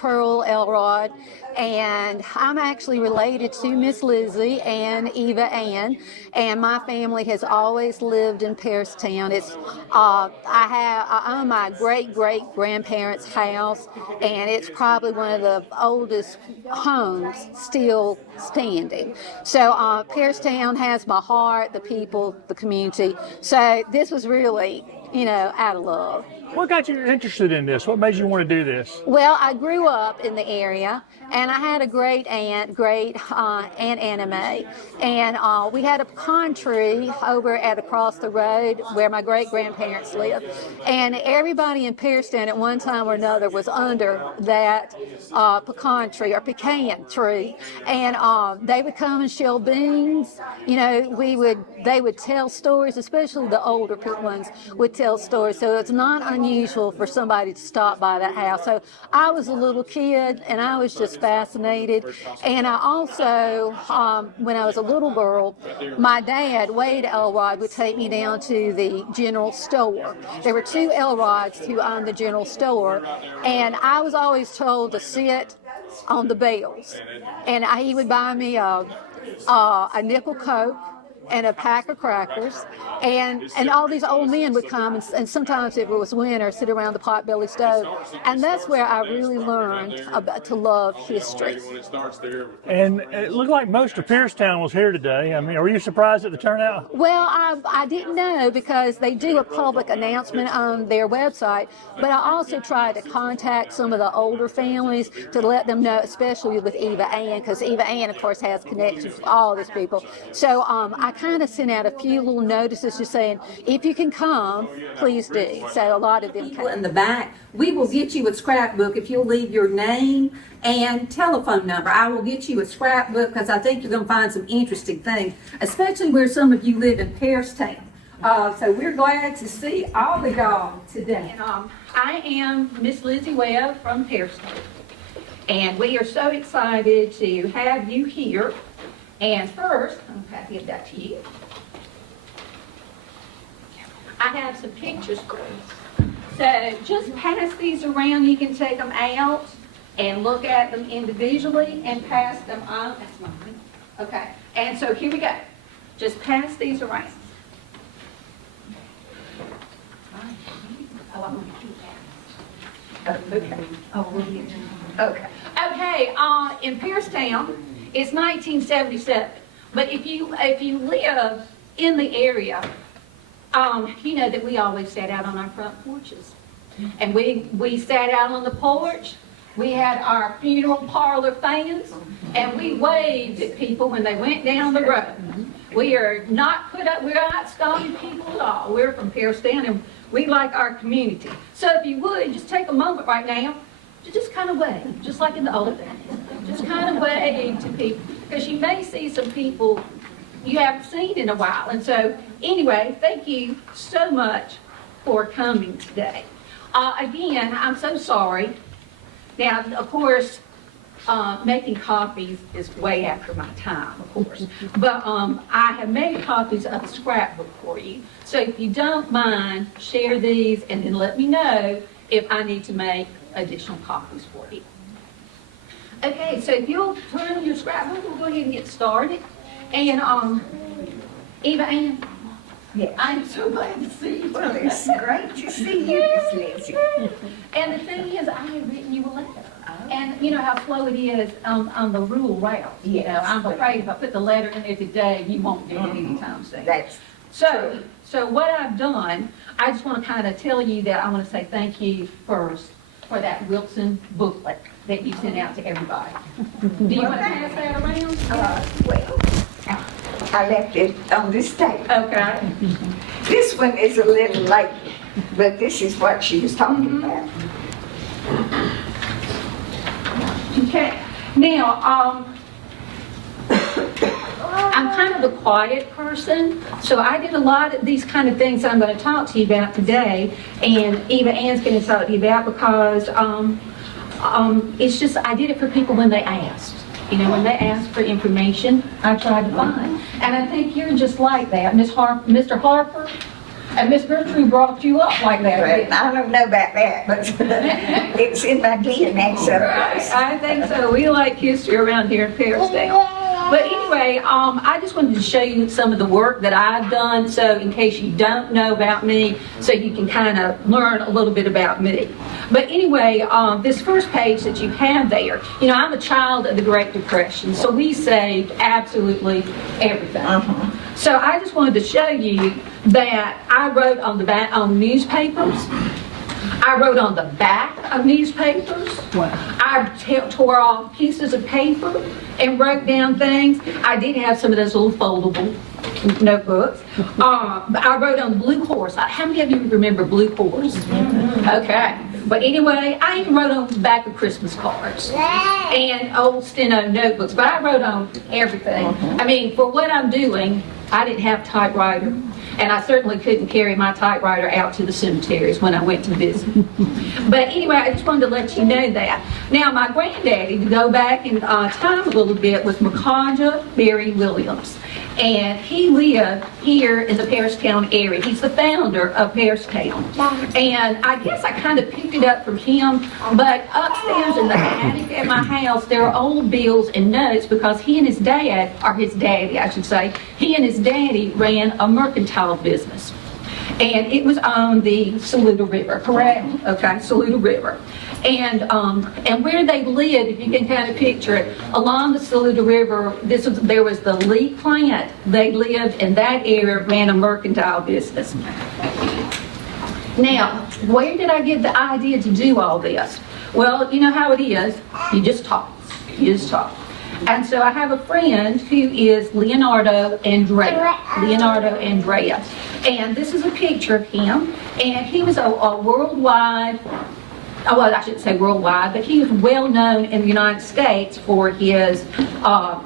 Pearl Elrod, and I'm actually related to Miss Lizzie and Eva Ann, and my family has always lived in Piercetown. I own my great-great-grandparents' house, and it's probably one of the oldest homes still standing. So Piercetown has my heart, the people, the community. So this was really, out of love. What got you interested in this? What made you want to do this? Well, I grew up in the area, and I had a great Aunt Anna Mae, and we had a pecan tree over across the road where my great-grandparents lived, and everybody in Piercetown at one time or another was under that pecan tree, and they would come and shell beans. They would tell stories, especially the older ones would tell stories, so it's not unusual for somebody to stop by that house. So I was a little kid, and I was just fascinated. And I also, when I was a little girl, my dad, Wade Elrod, would take me down to the general store. There were two Elrods who owned the general store, and I was always told to sit on the bales. And he would buy me a nickel Coke and a pack of crackers, and all these old men would come, and sometimes if it was winter, sit around the potbelly stove, and that's where I really learned to love history. And it looked like most of Piercetown was here today. I mean, are you surprised at the turnout? Well, I didn't know, because they do a public announcement on their website, but I also tried to contact some of the older families to let them know, especially with Eva Ann, because Eva Ann, of course, has connections with all these people. So I kind of sent out a few little notices just saying, if you can come, please do. So a lot of them came. In the back, we will get you a scrapbook if you'll leave your name and telephone number. I will get you a scrapbook, because I think you're going to find some interesting things, especially where some of you live in Piercetown. So we're glad to see all of y'all today. I am Miss Lizzie Webb from Piercetown, and we are so excited to have you here. And first, I'm going to give that to you. I have some pictures for you. So just pass these around. You can take them out and look at them individually and pass them on. That's mine. Okay. And so here we go. Just pass these around. Oh, I'm going to keep that. Okay. Oh, we'll get you. Okay. Okay. In Piercetown, it's 1977, but if you live in the area, you know that we always sat out on our front porches, and we sat out on the porch. We had our funeral parlor fans, and we waved at people when they went down the road. We're not stopping people at all. We're from Piercetown, and we like our community. So if you would, just take a moment right now to just kind of wave, just like in the old days. Just kind of wave to people, because you may see some people you haven't seen in a while. And so, anyway, thank you so much for coming today. Again, I'm so sorry. Now, of course, making copies is way after my time, of course. But I have made copies of the scrapbook for you. So if you don't mind, share these and then let me know if I need to make additional copies for you. Okay, so if you'll turn your scrapbook, we'll go ahead and get started. And Eva Ann, Yes. I'm so glad to see you. Well, it's great to see you, Miss Lizzie. And the thing is, I have written you a letter. And you know how slow it is on the rural route. You know, I'm afraid if I put the letter in there today, you won't get it anytime soon. So what I've done, I just want to kind of tell you that I want to say thank you first for that Wilson booklet that you sent out to everybody. Do you want to pass that around? Well, I left it on this table. Okay. This one is a little late, but this is what she was talking about. Okay. Now, I'm kind of a quiet person, so I did a lot of these kind of things I'm going to talk to you about today, and Eva Ann's going to talk to you about because it's just, I did it for people when they asked. You know, when they asked for information, I tried to find. And I think you're just like that. Mr. Harper, And Miss Gertrude brought you up like that. But I don't know about that, but it's in my DNA someplace. I think so. We like history around here in Piercetown. But anyway, I just wanted to show you some of the work that I've done, so in case you don't know about me, so you can kind of learn a little bit about me. But anyway, this first page that you have there, you know, I'm a child of the Great Depression, so we saved absolutely everything. So I just wanted to show you that I wrote on the back on newspapers. I wrote on the back of newspapers. Wow. I tore off pieces of paper and wrote down things. I did have some of those little foldable notebooks. I wrote on Blue Horse. How many of you remember Blue Horse? Okay. But anyway, I even wrote on the back of Christmas cards and old steno notebooks. But I wrote on everything. I mean, for what I'm doing, I didn't have a typewriter. And I certainly couldn't carry my typewriter out to the cemeteries when I went to visit. But anyway, I just wanted to let you know that. Now, my granddaddy, to go back in time a little bit, was Macaja Berry Williams. And he lived here in the Piercetown area. He's the founder of Piercetown. And I guess I kind of picked it up from him, but upstairs in the attic at my house, there are old bills and notes because he and his dad, or his daddy, I should say, he and his daddy ran a mercantile business. And it was on the Saluda River, correct? Okay, Saluda River. And where they lived, if you can kind of picture it, along the Saluda River, there was the lead plant. They lived in that area, ran a mercantile business. Now, where did I get the idea to do all this? Well, you know how it is. You just talk. You just talk. And so I have a friend who is Leonardo Andrea. Leonardo Andrea. And this is a picture of him. And he was a worldwide, well, I shouldn't say worldwide, but he was well known in the United States for his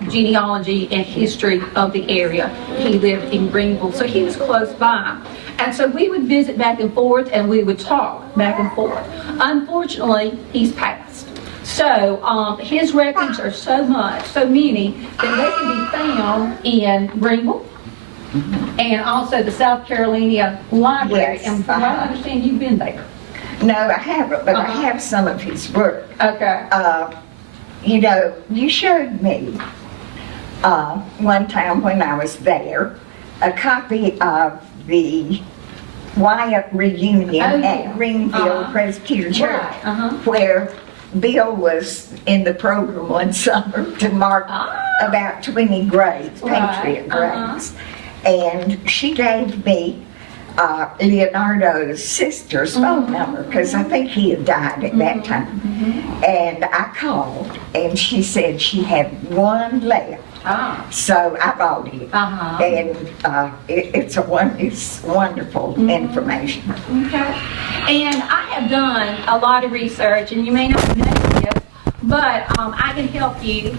genealogy and history of the area. He lived in Greenville, so he was close by. And so we would visit back and forth, and we would talk back and forth. Unfortunately, he's passed. So his records are so many, that they can be found in Greenville and also the South Carolina Library. Yes, And from what I understand, you've been there. No, I haven't, but I have some of his work. Okay. You know, you showed me one time when I was there a copy of the Wyatt reunion at Greenville Presbyterian Church, where Bill was in the program one summer to mark about 20 graves, Patriot graves. And she gave me Leonardo's sister's phone number, because I think he had died at that time. And I called, and she said she had one left. So I bought it. And it's wonderful information. Okay. And I have done a lot of research, and you may not know this, but I can help you.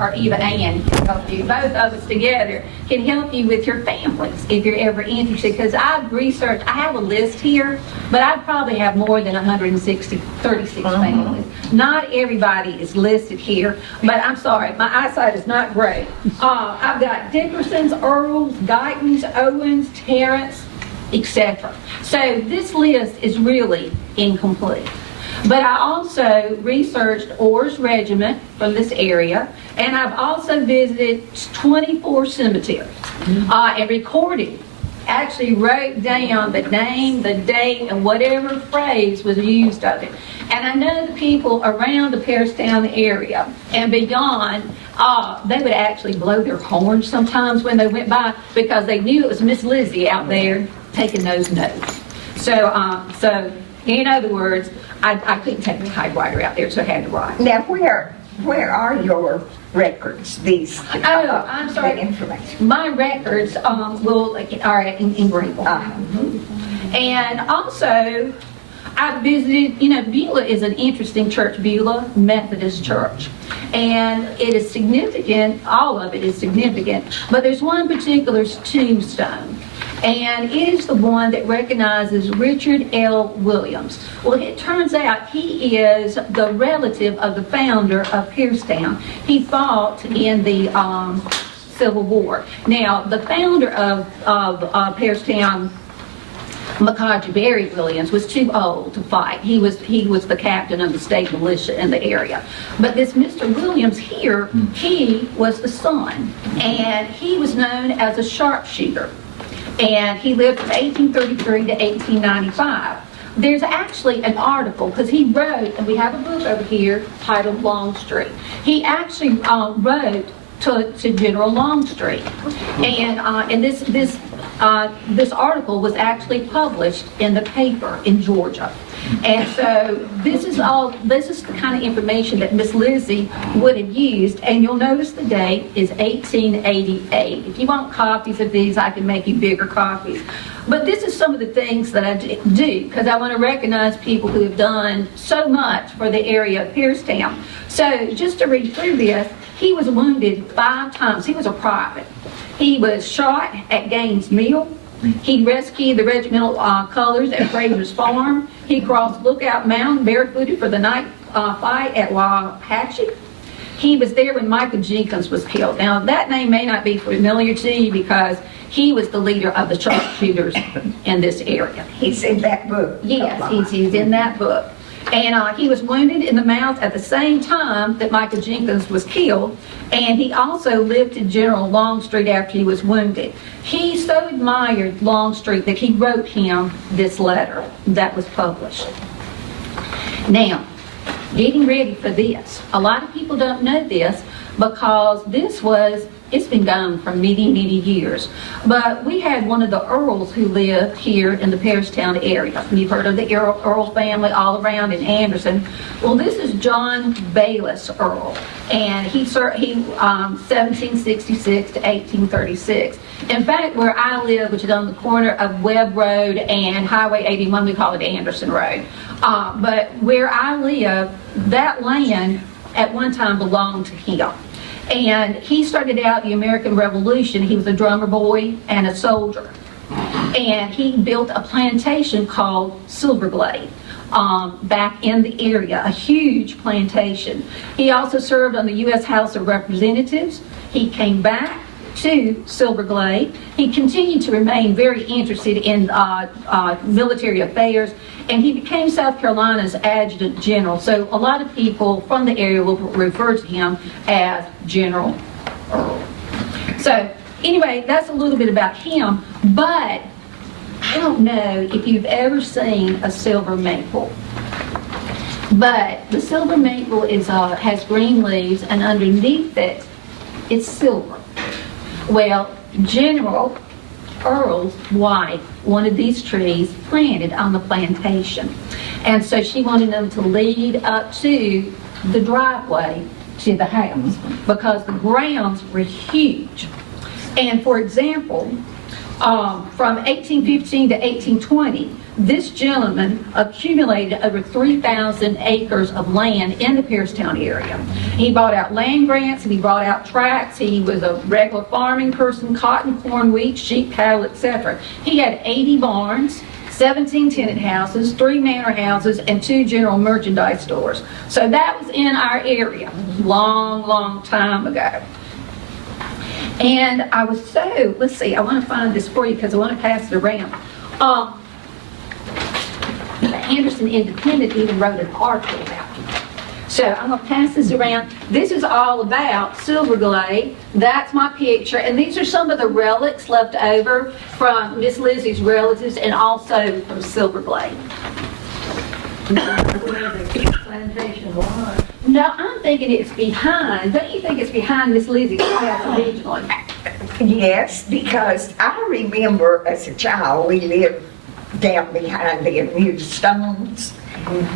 Or Eva Ann can help you. Both of us together can help you with your families if you're ever interested. Because I've researched, I have a list here, but I probably have more than 36 families. Not everybody is listed here, but I'm sorry, my eyesight is not great. I've got Dickersons, Earls, Guytons, Owens, Terrence, etc. So this list is really incomplete. But I also researched Orr's Regiment from this area, and I've also visited 24 cemeteries and recorded, actually wrote down the name, the date, and whatever phrase was used of it. And I know the people around the Piercetown area and beyond, they would actually blow their horns sometimes when they went by because they knew it was Miss Lizzie out there taking those notes. So in other words, I couldn't take a typewriter out there, so I had to write. Now, where are your records? These? I'm sorry. The information. My records are in Greenville. And also, I visited. You know, Beulah is an interesting church. Beulah Methodist Church, and it is significant. All of it is significant, but there's one particular tombstone. And it is the one that recognizes Richard L. Williams. Well, it turns out he is the relative of the founder of Piercetown. He fought in the Civil War. Now, the founder of Piercetown because Barry Williams was too old to fight. He was the captain of the state militia in the area. But this Mr. Williams here, he was the son, and he was known as a sharpshooter. And he lived from 1833 to 1895. There's actually an article, because he wrote, and we have a book over here titled Longstreet. He actually wrote to General Longstreet, and this article was actually published in the paper in Georgia. And so this is the kind of information that Miss Lizzie would have used, and you'll notice the date is 1888. If you want copies of these, I can make you bigger copies. But this is some of the things that I do, because I want to recognize people who have done so much for the area of Piercetown. So just to read through this, he was wounded 5 times. He was a private. He was shot at Gaines Mill. He rescued the regimental colors at Fraser's Farm. He crossed Lookout Mountain barefooted for the night fight at Waxahachie. He was there when Michael Jenkins was killed. Now, that name may not be familiar to you because he was the leader of the sharpshooters in this area. He's in that book. Yes, he's in that book. And he was wounded in the mouth at the same time that Michael Jenkins was killed, and he also lifted General Longstreet after he was wounded. He so admired Longstreet that he wrote him this letter that was published. Now, getting ready for this. A lot of people don't know this because it's been gone for many, many years. But we had one of the Earls who lived here in the Piercetown area. You've heard of the Earl family all around in Anderson. Well, this is John Bayless Earl, and he 1766 to 1836. In fact, where I live, which is on the corner of Webb Road and Highway 81, we call it Anderson Road. But where I live, that land at one time belonged to him. And he started out the American Revolution. He was a drummer boy and a soldier. And he built a plantation called Silverglade back in the area, a huge plantation. He also served on the U.S. House of Representatives. He came back to Silverglade. He continued to remain very interested in military affairs, and he became South Carolina's adjutant general. So a lot of people from the area will refer to him as General Earl. So anyway, that's a little bit about him, but I don't know if you've ever seen a silver maple. But the silver maple has green leaves, and underneath it, it's silver. Well, General Earl's wife wanted these trees planted on the plantation. And so she wanted them to lead up to the driveway to the house because the grounds were huge. And for example, from 1815 to 1820, this gentleman accumulated over 3,000 acres of land in the Piercetown area. He bought out land grants and he bought out tracts. He was a regular farming person, cotton, corn, wheat, sheep, cattle, etc. He had 80 barns, 17 tenant houses, 3 manor houses, and 2 general merchandise stores. So that was in our area long, long time ago. And I was let's see, I want to find this for you because I want to pass it around. The Anderson Independent even wrote an article about it. So I'm going to pass this around. This is all about Silverglade. That's my picture. And these are some of the relics left over from Miss Lizzie's relatives and also from Silverglade. No, I'm thinking it's behind. Don't you think it's behind Miss Lizzie's house originally? Yes, because I remember as a child, we lived down behind them near the stones,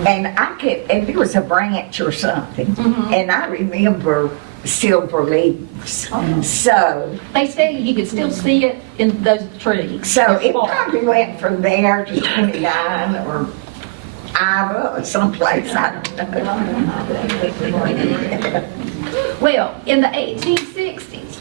and and there was a branch or something, and I remember silver leaves. So they say you can still see it in those trees. So it probably went from there to 29 or Iowa or someplace, I don't know. Well, in the 1860s,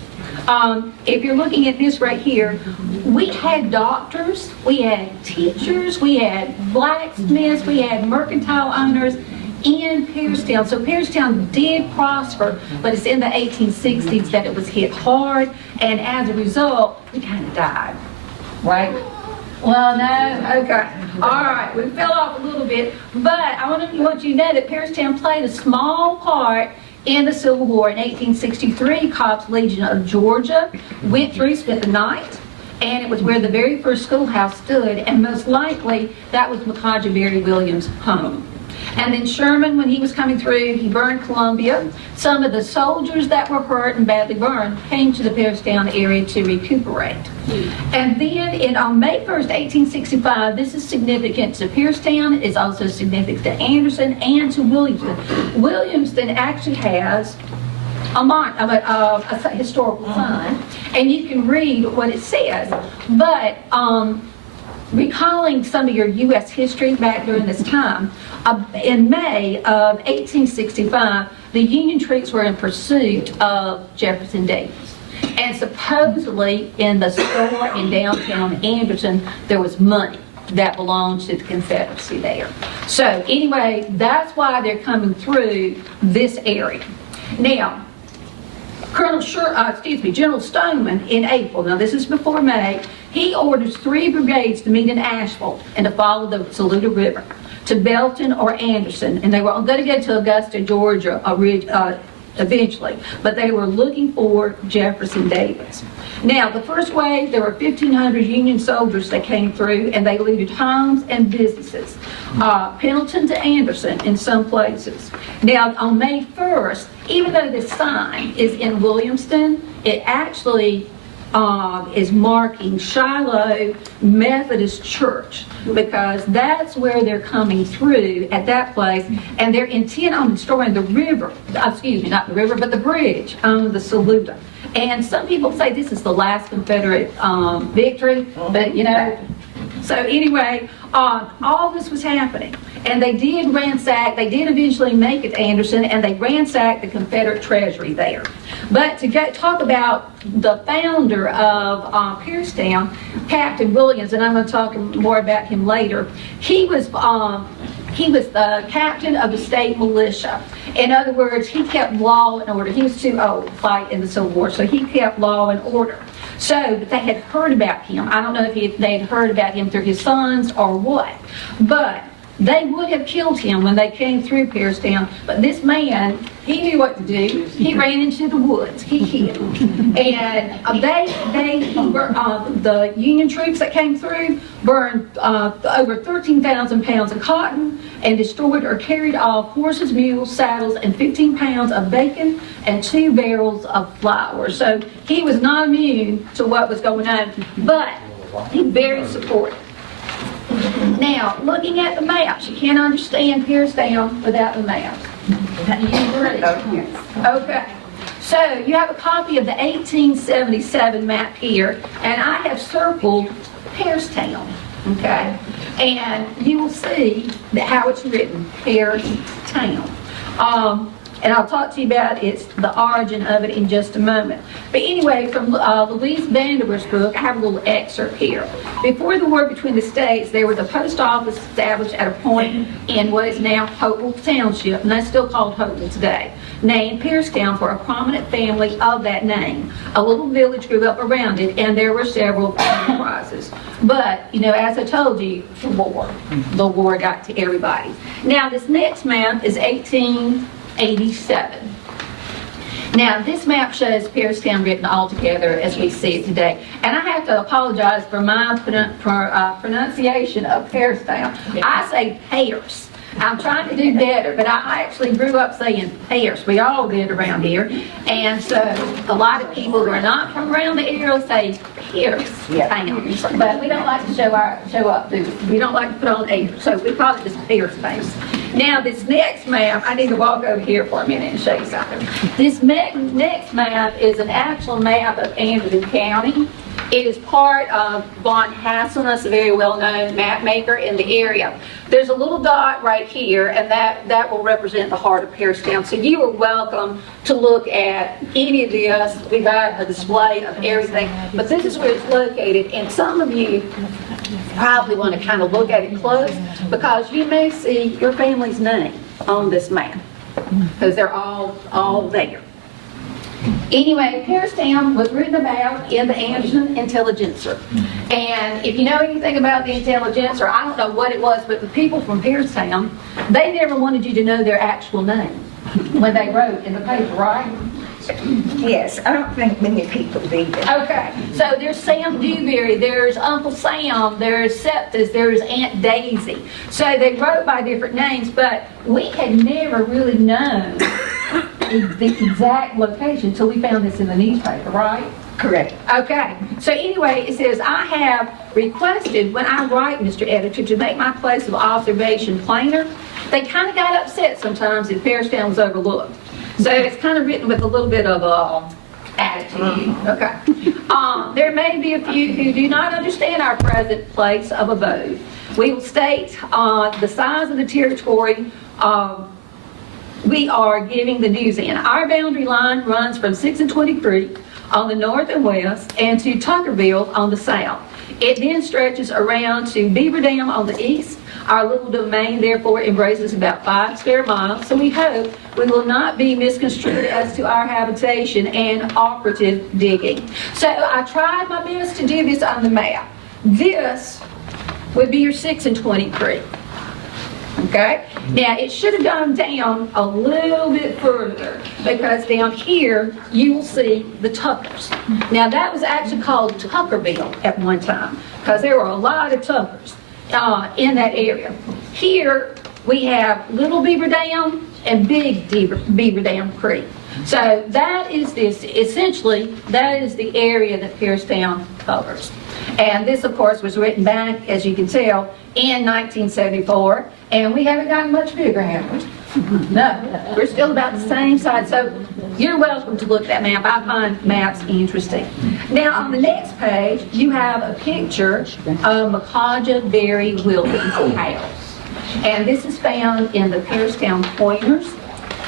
if you're looking at this right here, we had doctors, we had teachers, we had blacksmiths, we had mercantile owners in Piercetown. So Piercetown did prosper, but it's in the 1860s that it was hit hard, and as a result, we kind of died, right? Well, no, okay. All right, we fell off a little bit, but I want you to know that Piercetown played a small part in the Civil War. In 1863, Cobb's Legion of Georgia went through, spent the night, and it was where the very first schoolhouse stood, and most likely that was Maccaja Williams' home. And then Sherman, when he was coming through, he burned Columbia. Some of the soldiers that were hurt and badly burned came to the Piercetown area to recuperate. And then on May 1st, 1865, this is significant to Piercetown, it's also significant to Anderson and to Williamston. Williamston actually has a historical sign, and you can read what it says. But recalling some of your U.S. history back during this time, in May of 1865, the Union troops were in pursuit of Jefferson Davis. And supposedly in the store in downtown Anderson, there was money that belonged to the Confederacy there. So anyway, that's why they're coming through this area. Now, General Stoneman in April, now this is before May, he orders 3 brigades to meet in Asheville and to follow the Saluda River to Belton or Anderson, and they were going to get to Augusta, Georgia eventually, but they were looking for Jefferson Davis. Now, the first wave, there were 1,500 Union soldiers that came through, and they looted homes and businesses, Pendleton to Anderson in some places. Now, on May 1st, even though this sign is in Williamston, it actually is marking Shiloh Methodist Church, because that's where they're coming through at that place, and they're intent on destroying the river, excuse me, not the river, but the bridge on the Saluda. And some people say this is the last Confederate victory, but you know, so anyway, all this was happening. And they did eventually make it to Anderson, and they ransacked the Confederate treasury there. But to talk about the founder of Piercetown, Captain Williams, and I'm going to talk more about him later, he was the captain of the state militia. In other words, he kept law and order. He was too old to fight in the Civil War, so he kept law and order. So they had heard about him. I don't know if they had heard about him through his sons or what, but they would have killed him when they came through Piercetown. But this man, he knew what to do. He ran into the woods. He hid. And the Union troops that came through burned over 13,000 pounds of cotton and destroyed or carried off horses, mules, saddles, and 15 pounds of bacon and 2 barrels of flour. So he was not immune to what was going on, but he's very supportive. Now, looking at the maps, you can't understand Piercetown without the maps. You agree? Okay. So you have a copy of the 1877 map here, and I have circled Piercetown. Okay, and you will see how it's written, Piercetown. And I'll talk to you about the origin of it in just a moment. But anyway, from Louise Vandiver's book, I have a little excerpt here. Before the war between the states, there was a post office established at a point in what is now Hopewell Township, and that's still called Hopewell today, named Piercetown for a prominent family of that name. A little village grew up around it, and there were several enterprises. But, you know, as I told you, the war got to everybody. Now, this next map is 1887. Now, this map shows Piercetown written all together as we see it today. And I have to apologize for my pronunciation of Piercetown. I say Pierce. I'm trying to do better, but I actually grew up saying Pierce. We all did around here. And so a lot of people who are not from around the area say Piercetown. But we don't like to show up, do we? We don't like to put on air. So we call it just Piercetown. Now, this next map, I need to walk over here for a minute and show you something. This next map is an actual map of Anderson County. It is part of Von Hasselness, a very well-known map maker in the area. There's a little dot right here, and that will represent the heart of Piercetown. So you are welcome to look at any of this. We've got a display of everything, but this is where it's located, and some of you probably want to kind of look at it close, because you may see your family's name on this map, because they're all there. Anyway, Piercetown was written about in the Anderson Intelligencer. And if you know anything about the Intelligencer, I don't know what it was, but the people from Piercetown, they never wanted you to know their actual name when they wrote in the paper, right? Yes, I don't think many people do that. Okay, so there's Sam Dewberry, there's Uncle Sam, there's Septus, there's Aunt Daisy. So they wrote by different names, but we had never really known the exact location until we found this in the newspaper, right? Correct. Okay, so anyway, it says, I have requested when I write, Mr. Editor, to make my place of observation plainer. They kind of got upset sometimes if Piercetown was overlooked. So it's kind of written with a little bit of attitude. Okay. There may be a few who do not understand our present place of abode. We will state the size of the territory we are giving the news in. Our boundary line runs from 6 and 20 Creek on the north and west and to Tuckerville on the south. It then stretches around to Beaver Dam on the east. Our little domain, therefore, embraces about 5 square miles, so we hope we will not be misconstrued as to our habitation and operative digging. So I tried my best to do this on the map. This would be your 6 and 20 Creek. Okay? Now, it should have gone down a little bit further because down here, you will see the Tuckers. Now, that was actually called Tuckerville at one time because there were a lot of Tuckers in that area. Here, we have Little Beaver Dam and Big Beaver Dam Creek. So that is essentially, that is the area that Piercetown covers. And this, of course, was written back, as you can tell, in 1974, and we haven't gotten much bigger, have we? No, we're still about the same size. So you're welcome to look at that map. I find maps interesting. Now, on the next page, you have a picture of Makaja Berry Wilkins' house. And this is found in the Piercetown Pointers.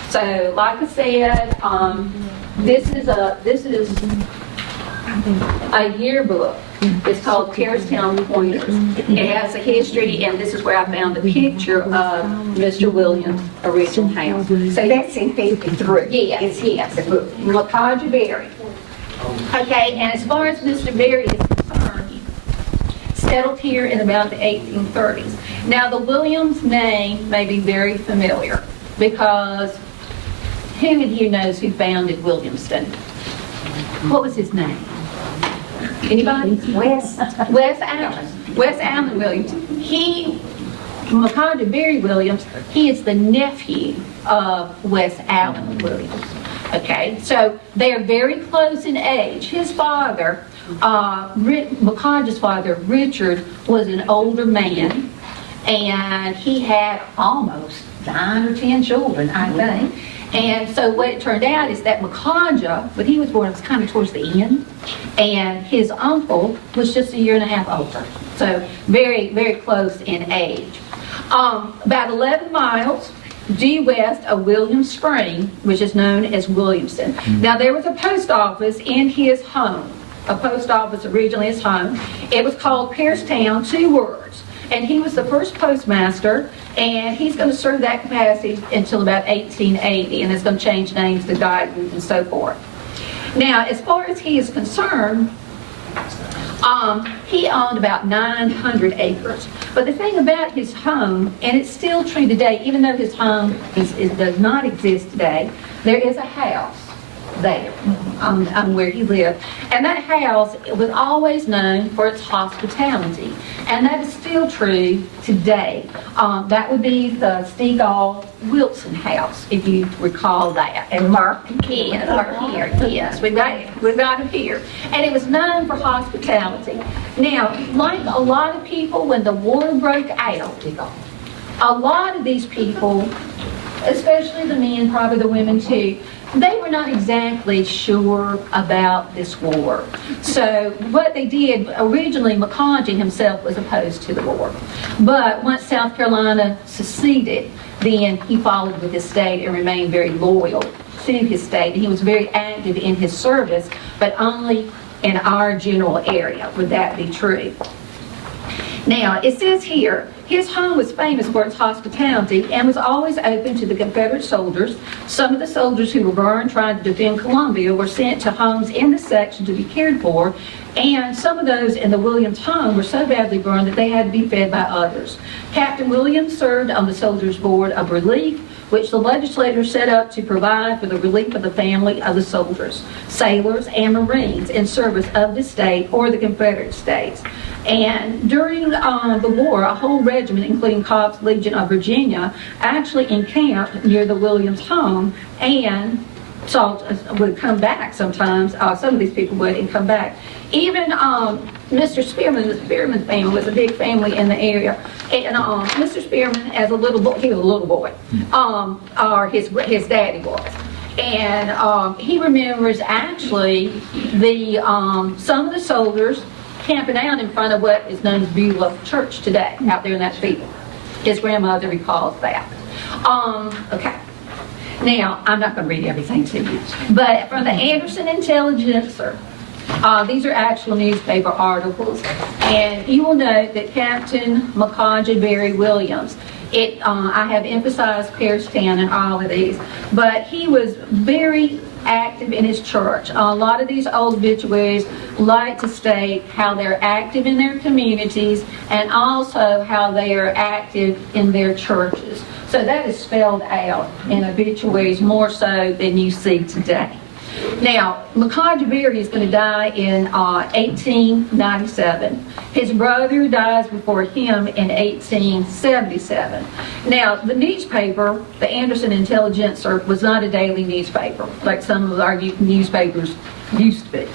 So, like I said, this is a yearbook. It's called Piercetown Pointers. It has a history, and this is where I found the picture of Mr. Williams' original house. So that's in 53. Yes, yes. Makaja Berry. Okay, and as far as Mr. Berry is concerned, settled here in about the 1830s. Now, the Williams name may be very familiar because who in here knows who founded Williamston? What was his name? Anybody? Wes Allen. Wes Allen Williams. Makaja Berry Williams, he is the nephew of Wes Allen Williams. Okay, so they are very close in age. His father, Makaja's father, Richard, was an older man, and he had almost 9 or 10 children, I think. And so what it turned out is that Makaja, when he was born, it was kind of towards the end, and his uncle was just a year and a half older. So very, very close in age. About 11 miles due west of William Spring, which is known as Williamston. Now, there was a post office in his home, a post office originally his home. It was called Piercetown, 2 words. And he was the first postmaster, and he's going to serve that capacity until about 1880, and it's going to change names to Guyton and so forth. Now, as far as he is concerned, he owned about 900 acres. But the thing about his home, and it's still true today, even though his home does not exist today, there is a house there on where he lived. And that house was always known for its hospitality. And that is still true today. That would be the Stegall Wilson house, if you recall that. And Mark here, yes, we've got it here. And it was known for hospitality. Now, like a lot of people, when the war broke out, a lot of these people, especially the men, probably the women too, they were not exactly sure about this war. So what they did, originally Makaja himself was opposed to the war. But once South Carolina seceded, then he followed with his state and remained very loyal to his state. He was very active in his service, but only in our general area would that be true. Now, it says here, his home was famous for its hospitality and was always open to the Confederate soldiers. Some of the soldiers who were burned trying to defend Columbia were sent to homes in the section to be cared for, and some of those in the Williams home were so badly burned that they had to be fed by others. Captain Williams served on the Soldiers' Board of Relief, which the legislators set up to provide for the relief of the family of the soldiers, sailors, and Marines in service of the state or the Confederate States. And during the war, a whole regiment, including Cobb's Legion of Virginia, actually encamped near the Williams home, and would come back sometimes. Some of these people would and come back. Even Mr. Spearman, the Spearman family was a big family in the area. And Mr. Spearman, as a little boy, he was a little boy, or his daddy was. And he remembers actually the some of the soldiers camping out in front of what is known as Beulah Church today, out there in that field. His grandmother recalls that. Okay. Now, I'm not going to read everything to you, but from the Anderson Intelligencer, these are actual newspaper articles, and you will note that Captain Macawja Berry Williams, I have emphasized Piercetown in all of these, but he was very active in his church. A lot of these old obituaries like to state how they're active in their communities and also how they are active in their churches. So that is spelled out in obituaries more so than you see today. Now, Macawja Berry is going to die in 1897. His brother dies before him in 1877. Now, the newspaper, the Anderson Intelligencer, was not a daily newspaper like some of our newspapers used to be.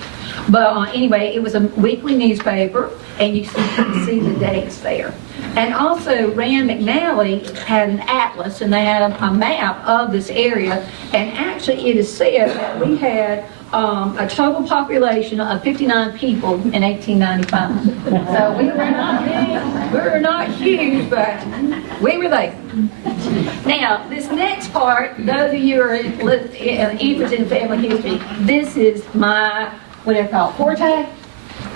But anyway, it was a weekly newspaper, and you can see the dates there. And also, Rand McNally had an atlas, and they had a map of this area. And actually, it is said that we had a total population of 59 people in 1895. So we were not big, we were not huge, but we were there. Now, this next part, those of you who are interested in family history, this is my, what do you call it, forte?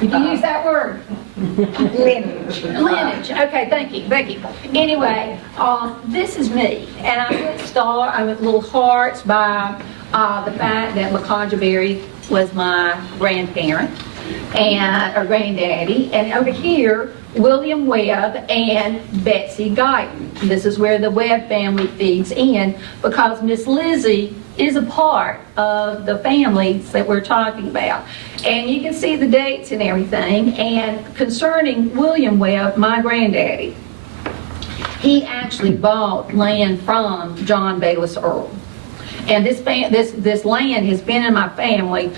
You can use that word. Lineage. Lineage. Okay, thank you. Anyway, this is me, and I put little hearts by the fact that Macawja Berry was my grandparent or granddaddy, and over here, William Webb and Betsy Guyton. This is where the Webb family feeds in, because Miss Lizzie is a part of the families that we're talking about. And you can see the dates and everything. And concerning William Webb, my granddaddy, he actually bought land from John Bayless Earl. And this land has been in my family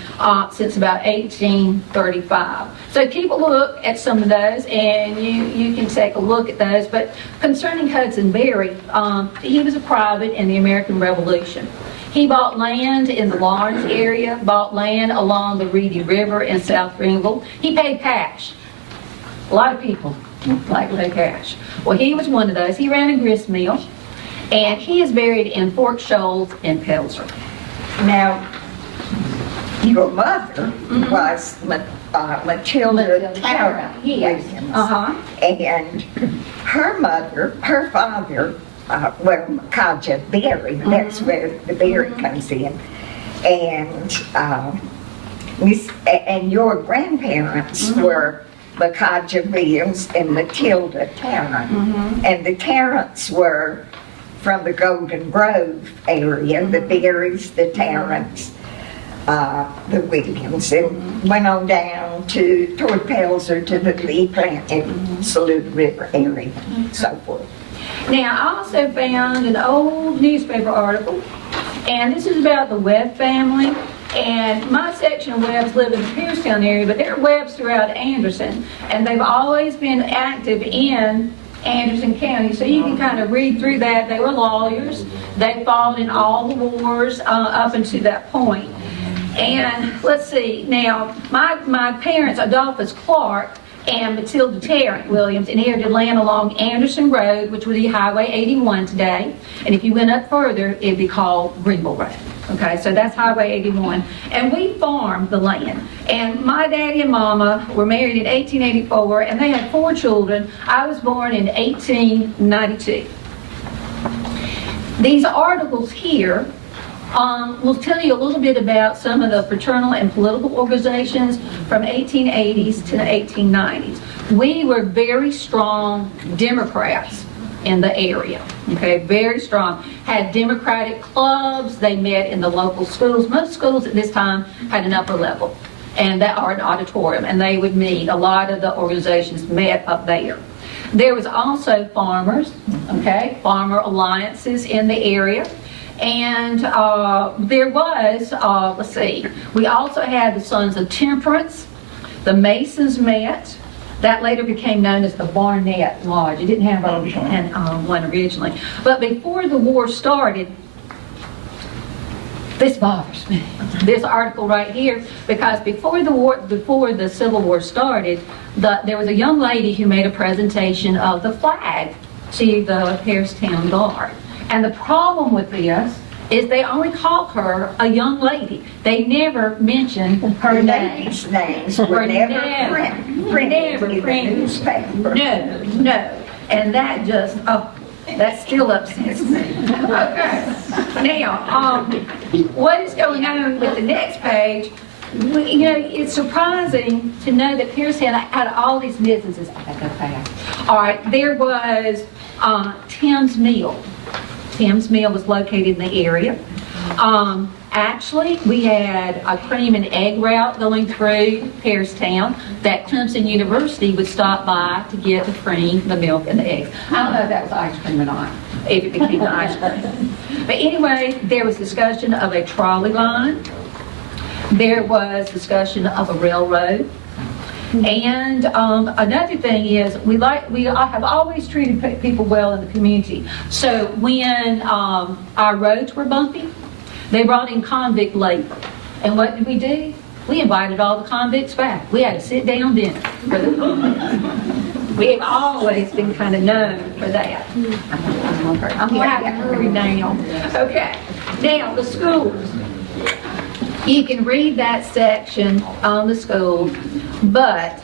since about 1835. So keep a look at some of those, and you can take a look at those. But concerning Hudson Berry, he was a private in the American Revolution. He bought land in the Lawrence area, bought land along the Reedy River in South Greenville. He paid cash. A lot of people like to pay cash. Well, he was one of those. He ran a grist mill, and he is buried in Fort Shoals in Pelzer. Now, your mother was Matilda Tara Yes. Williams. Uh-huh. And her father, Macawja Berry, that's where the Berry comes in. And and your grandparents were Macawja Williams and Matilda Tarrant. And the Tarrants were from the Golden Grove area, the Berries, the Tarrants, the Williams, and went on down toward Pelzer to the Lee Plant and Saluda River area, and so forth. Now, I also found an old newspaper article, and this is about the Webb family. And my section of Webbs live in the Piercetown area, but there are Webbs throughout Anderson, and they've always been active in Anderson County. So you can kind of read through that. They were lawyers. They fought in all the wars up until that point. And let's see, now, my parents, Adolphus Clark and Matilda Tarrant Williams, inherited land along Anderson Road, which would be Highway 81 today. And if you went up further, it'd be called Greenville Road. Okay, so that's Highway 81. And we farmed the land. And my daddy and mama were married in 1884, and they had 4 children. I was born in 1892. These articles here will tell you a little bit about some of the fraternal and political organizations from 1880s to the 1890s. We were very strong Democrats in the area, okay, very strong. Had Democratic clubs, they met in the local schools. Most schools at this time had an upper level, and that are an auditorium, and they would meet. A lot of the organizations met up there. There was also farmers, okay, farmer alliances in the area. And there was, let's see, we also had the Sons of Temperance. The Masons met. That later became known as the Barnett Lodge. It didn't have one originally. But before the war started, this bothers me, this article right here, because before the Civil War started, there was a young lady who made a presentation of the flag to the Piercetown Guard. And the problem with this is they only called her a young lady. They never mentioned her name. Ladies' names were never printed in the newspaper. No. And that just, that still upsets me. Okay. Now, what is going on with the next page? It's surprising to know that Piercetown had all these businesses. I gotta go fast. All right, there was Tim's Mill. Tim's Mill was located in the area. Actually, we had a cream and egg route going through Piercetown that Clemson University would stop by to get the cream, the milk, and the eggs. I don't know if that was ice cream or not, if it became ice cream. But anyway, there was discussion of a trolley line. There was discussion of a railroad. And another thing is, we have always treated people well in the community. So when our roads were bumpy, they brought in convict labor. And what did we do? We invited all the convicts back. We had a sit-down dinner for the convicts. We have always been kind of known for that. I'm going to have to hurry now. Okay. Now, the schools. You can read that section on the schools, but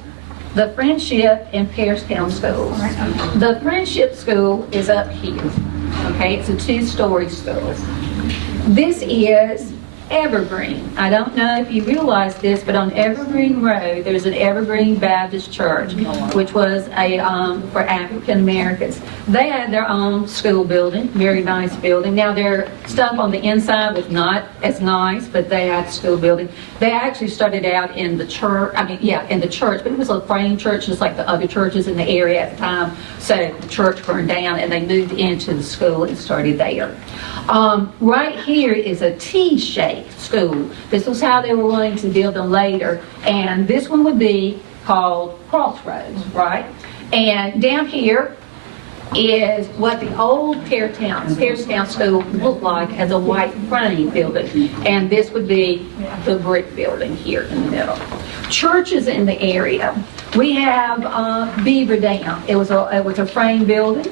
the Friendship and Piercetown schools. The Friendship school is up here. Okay, it's a 2-story school. This is Evergreen. I don't know if you realize this, but on Evergreen Road, there's an Evergreen Baptist Church, which was a for African Americans. They had their own school building, very nice building. Now their stuff on the inside was not as nice, but they had a school building. They actually started out in the church. In the church, but it was a frame church, just like the other churches in the area at the time. So the church burned down, and they moved into the school and started there. Right here is a T-shaped school. This was how they were willing to build them later. And this one would be called Crossroads, right? And down here is what the old Piercetown school looked like as a white frame building. And this would be the brick building here in the middle. Churches in the area. We have Beaver Dam. It was a frame building.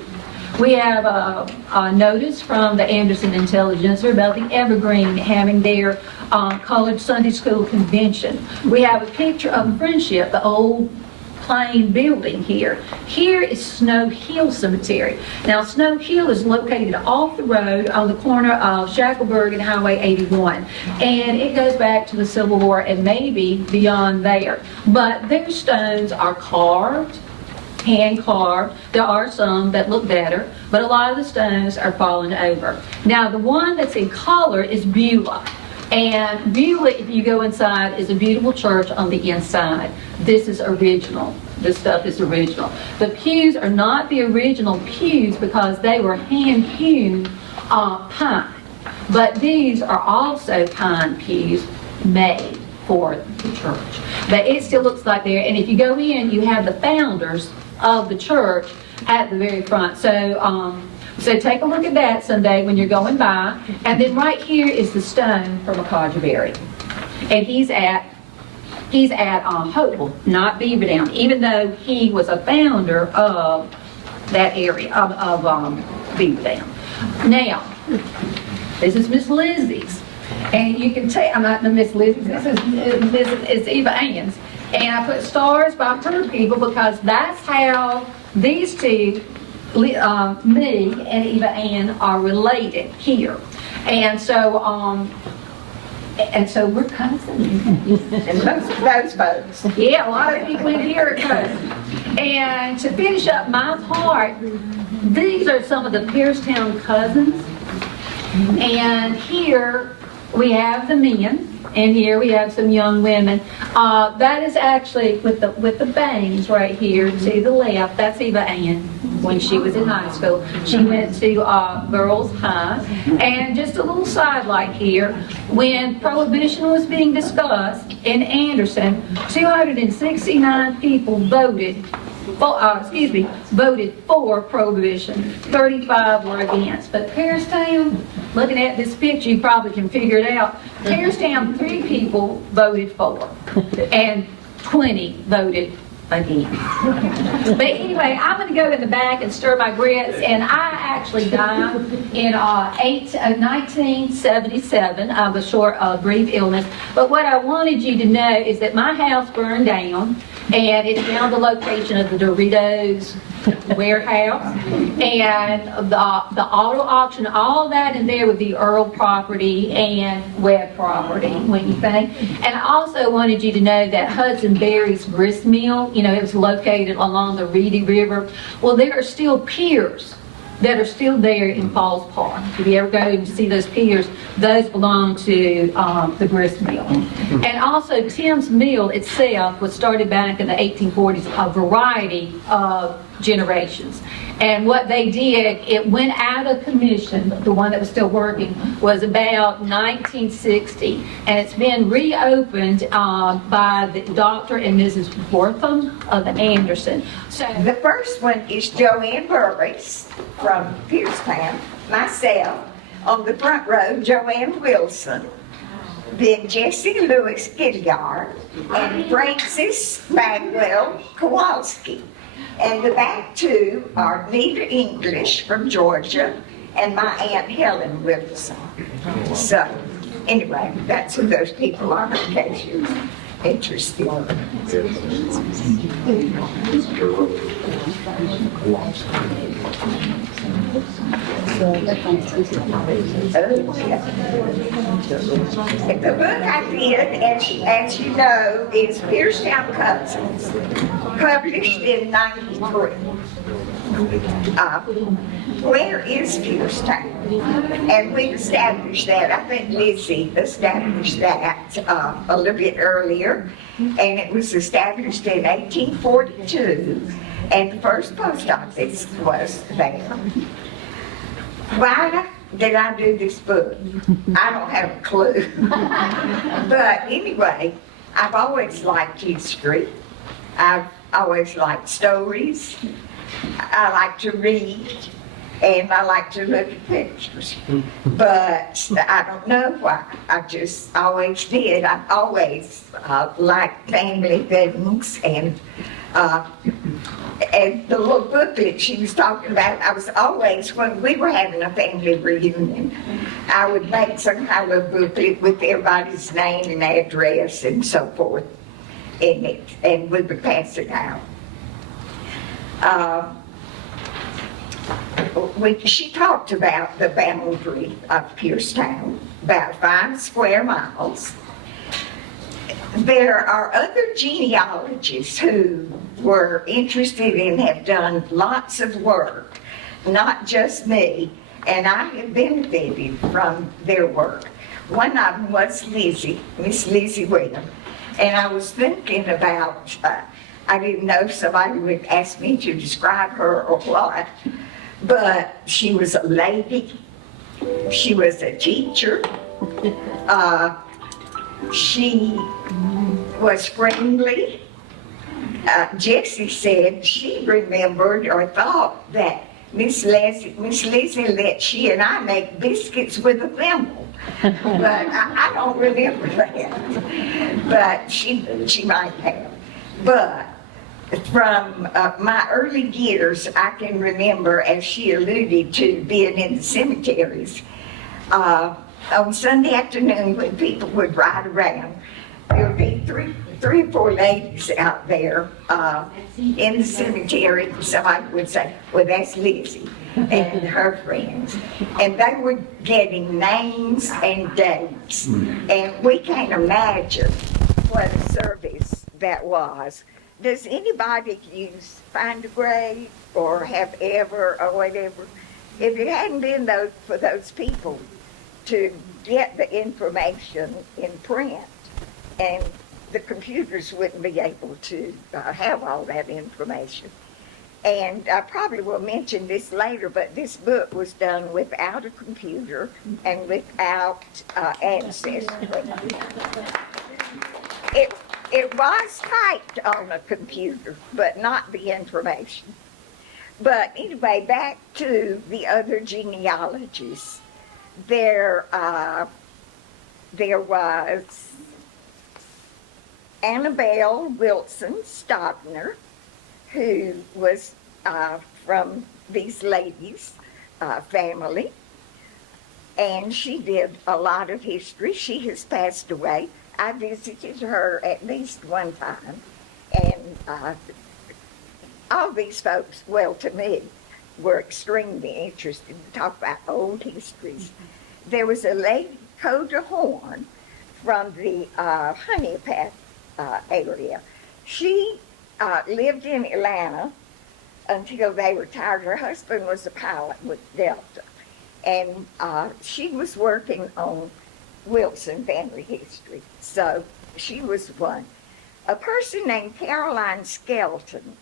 We have a notice from the Anderson Intelligencer about the Evergreen having their college Sunday school convention. We have a picture of Friendship, the old plain building here. Here is Snow Hill Cemetery. Now, Snow Hill is located off the road on the corner of Shackleburg and Highway 81. And it goes back to the Civil War and maybe beyond there. But their stones are carved, hand carved. There are some that look better, but a lot of the stones are fallen over. Now, the one that's in color is Beulah. And Beulah, if you go inside, is a beautiful church on the inside. This is original. This stuff is original. The pews are not the original pews because they were hand-hewn pine. But these are also pine pews made for the church. But it still looks like there. And if you go in, you have the founders of the church at the very front. So take a look at that someday when you're going by. And then right here is the stone for Berry. And he's at Hopewell, not Beaver Dam, even though he was a founder of that area, of Beaver Dam. Now, this is Miss Lizzie's. And you can tell, I'm not Miss Lizzie, this is Eva Ann's. And I put stars by her people because that's how these two, me and Eva Ann, are related here. And so we're cousins. And most of those folks. Yeah, a lot of people in here are cousins. And to finish up my part, these are some of the Piercetown cousins. And here we have the men, and here we have some young women. That is actually with the bangs right here to the left. That's Eva Ann when she was in high school. She went to girls' high. And just a little sidelight here, when Prohibition was being discussed in Anderson, 269 people voted for Prohibition. 35 were against. But Piercetown, looking at this picture, you probably can figure it out. Piercetown, 3 people voted for, and 20 voted against. But anyway, I'm going to go in the back and stir my grits, and I actually died in 1977 of a brief illness. But what I wanted you to know is that my house burned down, and it's now the location of the Doritos warehouse, and the auto auction, all that in there would be Earl property and Webb property, when you think. And I also wanted you to know that Hudson Berry's grist mill, it was located along the Reedy River. Well, there are still piers that are still there in Falls Park. If you ever go and see those piers, those belong to the grist mill. And also Tim's Mill itself was started back in the 1840s, a variety of generations. And what they did, it went out of commission. The one that was still working was about 1960, and it's been reopened by the Dr. and Mrs. Wortham of Anderson. So The first one is Joanne Burris from Piercetown, myself. On the front row, Joanne Wilson, then Jesse Lewis Gilliard, and Francis Bagwell Kowalski. And the back two are Nita English from Georgia and my Aunt Helen Wilson. So, anyway, that's who those people are in case you're interested. The book I did, as you know, is Piercetown Cousins, published in '93. Where is Piercetown? And we established that. I think Lizzie established that a little bit earlier, and it was established in 1842, and the first post office was there. Why did I do this book? I don't have a clue. But anyway, I've always liked history. I've always liked stories. I like to read, and I like to look at pictures. But I don't know why. I just always did. I've always liked family things, and the little booklet she was talking about, I was always, when we were having a family reunion, I would make some kind of booklet with everybody's name and address and so forth in it, and we would pass it out. She talked about the boundary of Piercetown, about 5 square miles. There are other genealogists who were interested and have done lots of work, not just me, and I have benefited from their work. One of them was Lizzie, Miss Lizzie Webb, and I was thinking about, I didn't know if somebody would ask me to describe her or what, but she was a lady, she was a teacher, she was friendly. Jessie said she remembered or thought that Miss Lizzie let she and I make biscuits with a thimble. But I don't remember that. But she might have. But from my early years, I can remember, as she alluded to, being in the cemeteries. on Sunday afternoon when people would ride around, there would be three or four ladies out there in the cemetery. Somebody would say, well, that's Lizzie and her friends. And they were getting names and dates. And we can't imagine what a service that was. Does anybody use Find a Grave or Have Ever or whatever? If it hadn't been for those people to get the information in print, and the computers wouldn't be able to have all that information. And I probably will mention this later, but this book was done without a computer and without Ancestry. It was typed on a computer, but not the information. But anyway, back to the other genealogies. There was Annabelle Wilson Stogner, who was from these ladies' family, and she did a lot of history. She has passed away. I visited her at least one time, and all these folks, well, to me, were extremely interested to talk about old histories. There was a lady, Coda Horn, from the Honey Path area. She lived in Atlanta until they retired. Her husband was a pilot with Delta, and she was working on Wilson family history, so she was one. A person named Caroline Skelton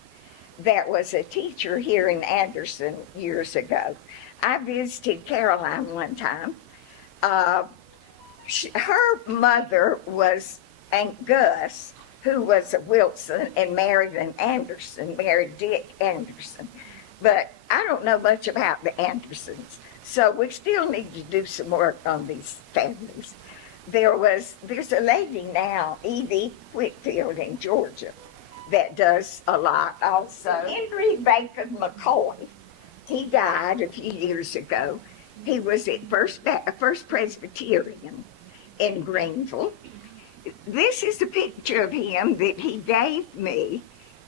that was a teacher here in Anderson years ago. I visited Caroline one time. Her mother was Aunt Gus, who was a Wilson and married an Anderson, married Dick Anderson. But I don't know much about the Andersons, so we still need to do some work on these families. There's a lady now, Evie Whitfield in Georgia, that does a lot also. Henry Bacon McCoy, he died a few years ago. He was at First Presbyterian in Greenville. This is a picture of him that he gave me.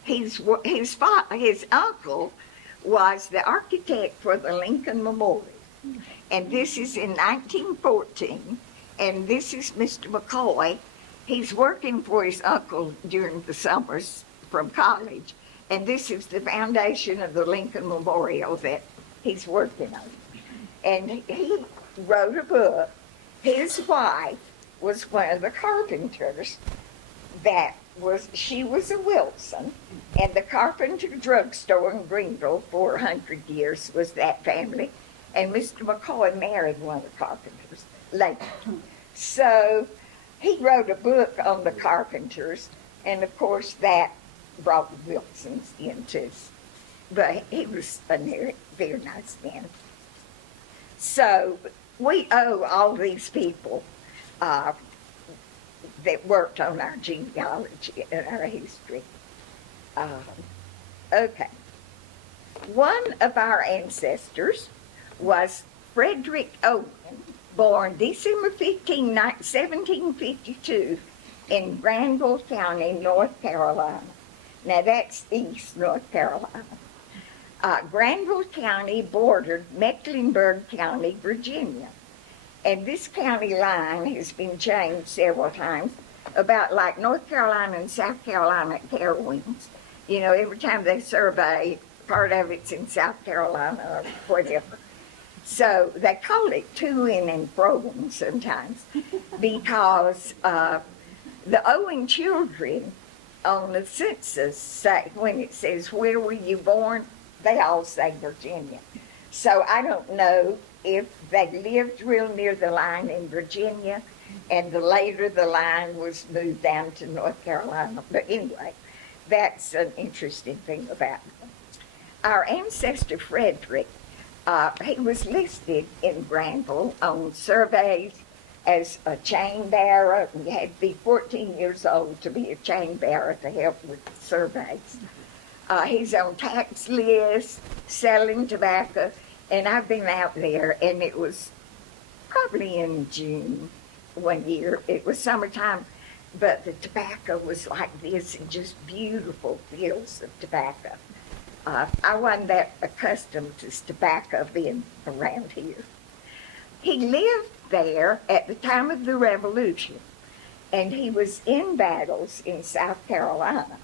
His uncle was the architect for the Lincoln Memorial. And this is in 1914. And this is Mr. McCoy. He's working for his uncle during the summers from college. And this is the foundation of the Lincoln Memorial that he's working on. And he wrote a book. His wife was one of the carpenters she was a Wilson, and the Carpenter Drugstore in Greenville for 100 years was that family. And Mr. McCoy married one of the carpenters later. So he wrote a book on the carpenters, and of course that brought the Wilsons into, but he was a very, very nice man. So we owe all these people that worked on our genealogy and our history. Okay. One of our ancestors was Frederick Owen, born December 15, 1752 in Granville County, North Carolina. Now that's East North Carolina. Granville County bordered Mecklenburg County, Virginia. And this county line has been changed several times, about like North Carolina and South Carolina at Carowinds. You know, every time they survey, part of it's in South Carolina or whatever. So they call it to-in and fro-in sometimes because the Owen children on the census say, when it says, where were you born? They all say Virginia. So I don't know if they lived real near the line in Virginia and later the line was moved down to North Carolina. But anyway, that's an interesting thing about them. Our ancestor Frederick, he was listed in Granville on surveys as a chain bearer. You had to be 14 years old to be a chain bearer to help with the surveys. He's on tax lists, selling tobacco, and I've been out there, and it was probably in June one year. It was summertime, but the tobacco was like this and just beautiful fields of tobacco. I wasn't that accustomed to tobacco being around here. He lived there at the time of the Revolution, and he was in battles in South Carolina.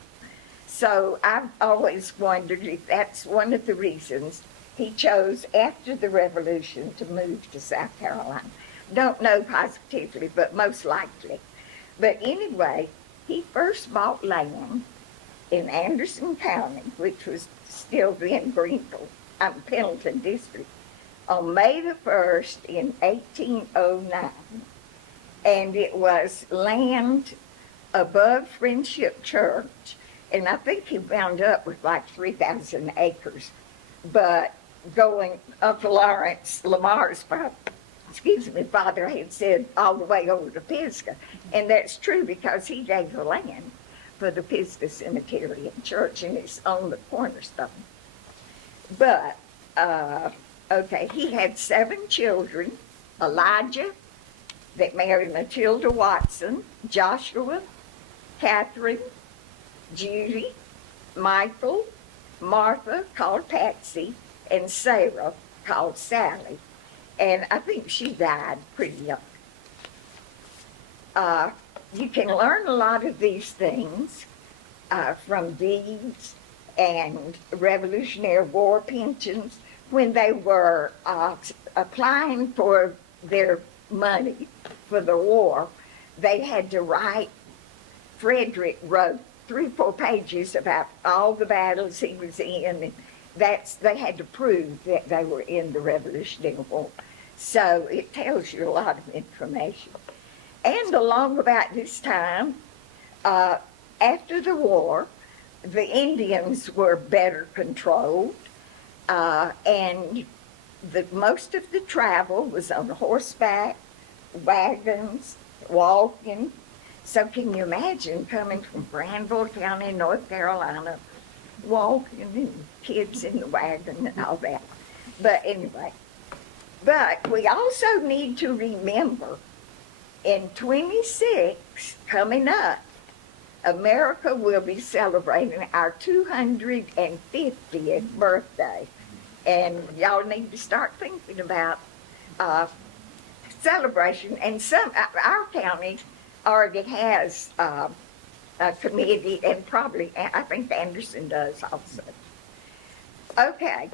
So I've always wondered if that's one of the reasons he chose after the Revolution to move to South Carolina. Don't know positively, but most likely. But anyway, he first bought land in Anderson County, which was still then Pendleton District, on May the 1st in 1809. And it was land above Friendship Church, and I think he wound up with like 3,000 acres. But going up to Lamar's father had said all the way over to Pisgah, and that's true because he gave the land for the Pisgah Cemetery and Church, and it's on the cornerstone. But, okay, he had 7 children: Elijah, that married Matilda Watson, Joshua, Catherine, Judy, Michael, Martha, called Patsy, and Sarah, called Sally. And I think she died pretty young. You can learn a lot of these things from deeds and Revolutionary War pensions. When they were applying for their money for the war, they had to write. Frederick wrote 3 or 4 pages about all the battles he was in, and they had to prove that they were in the Revolutionary War. So it tells you a lot of information. And along about this time, after the war, the Indians were better controlled, and most of the travel was on horseback, wagons, walking. So can you imagine coming from Granville County, North Carolina, walking and kids in the wagon and all that? But anyway, but we also need to remember in 26, coming up, America will be celebrating our 250th birthday. And y'all need to start thinking about celebration. And our county already has a committee, and probably, I think Anderson does also. Okay,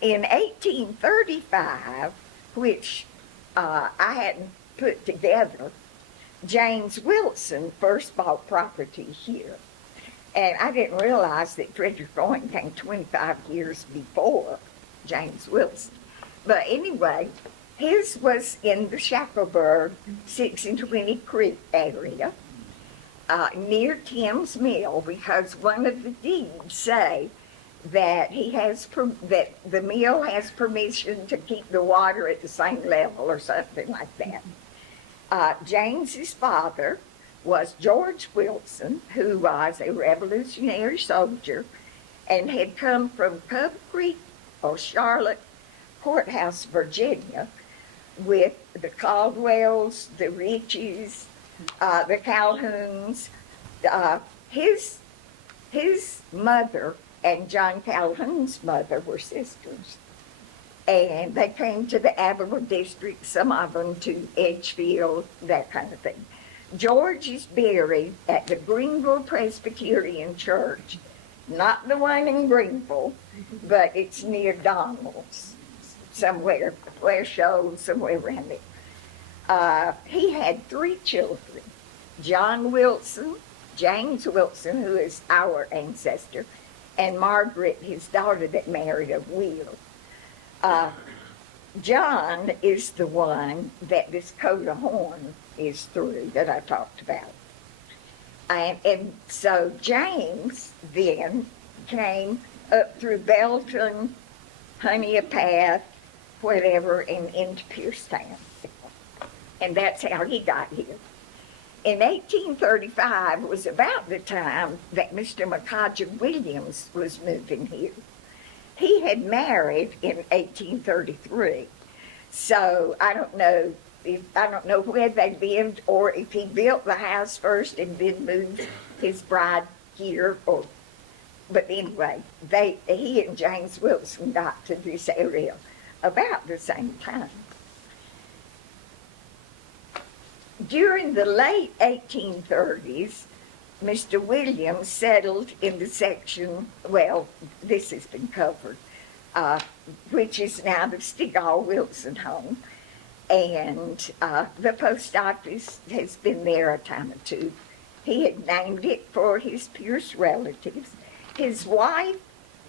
in 1835, which I hadn't put together, James Wilson first bought property here. And I didn't realize that Frederick Owen came 25 years before James Wilson. But anyway, his was in the Shackelburg 620 Creek area, near Tim's Mill, because one of the deeds say that that the mill has permission to keep the water at the same level or something like that. James's father was George Wilson, who was a Revolutionary soldier and had come from Cub Creek or Charlotte Courthouse, Virginia, with the Caldwells, the Riches, the Calhouns. His mother and John Calhoun's mother were sisters. And they came to the Averill district, some of them to Edgefield, that kind of thing. George is buried at the Greenville Presbyterian Church, not the one in Greenville, but it's near Donald's, somewhere, Blair Show, somewhere around there. He had 3 children: John Wilson, James Wilson, who is our ancestor, and Margaret, his daughter that married a Wheeler. John is the one that this coat of horn is through that I talked about. And so James then came up through Belton, Honeypath, whatever, and into Piercetown. And that's how he got here. In 1835 was about the time that Mr. McCodger Williams was moving here. He had married in 1833, so I don't know I don't know where they lived or if he built the house first and then moved his bride here, but anyway, he and James Wilson got to this area about the same time. During the late 1830s, Mr. Williams settled in the section, well, this has been covered, which is now the Stigall Wilson home. And the post office has been there a time or two. He had named it for his Pierce relatives. His wife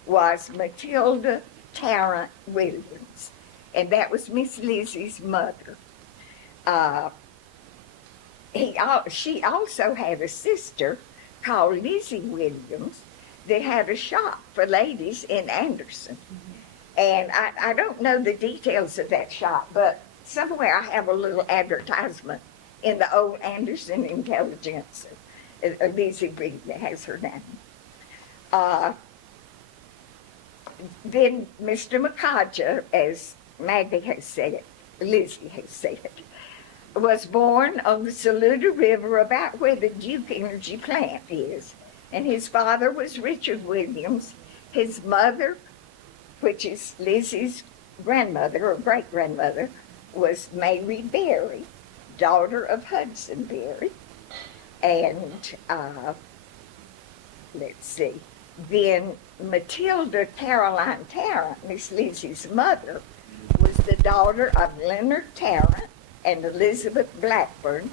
was Matilda Tarrant Williams, and that was Miss Lizzie's mother. She also had a sister called Lizzie Williams that had a shop for ladies in Anderson. And I don't know the details of that shop, but somewhere I have a little advertisement in the old Anderson Intelligence. Lizzie Williams has her name. Then Mr. McCodja, as Maggie has said, Lizzie has said, was born on the Saluda River about where the Duke Energy plant is. And his father was Richard Williams. His mother, which is Lizzie's grandmother or great-grandmother, was Mary Berry, daughter of Hudson Berry. And let's see, then Matilda Caroline Tarrant, Miss Lizzie's mother, was the daughter of Leonard Tarrant and Elizabeth Blackburn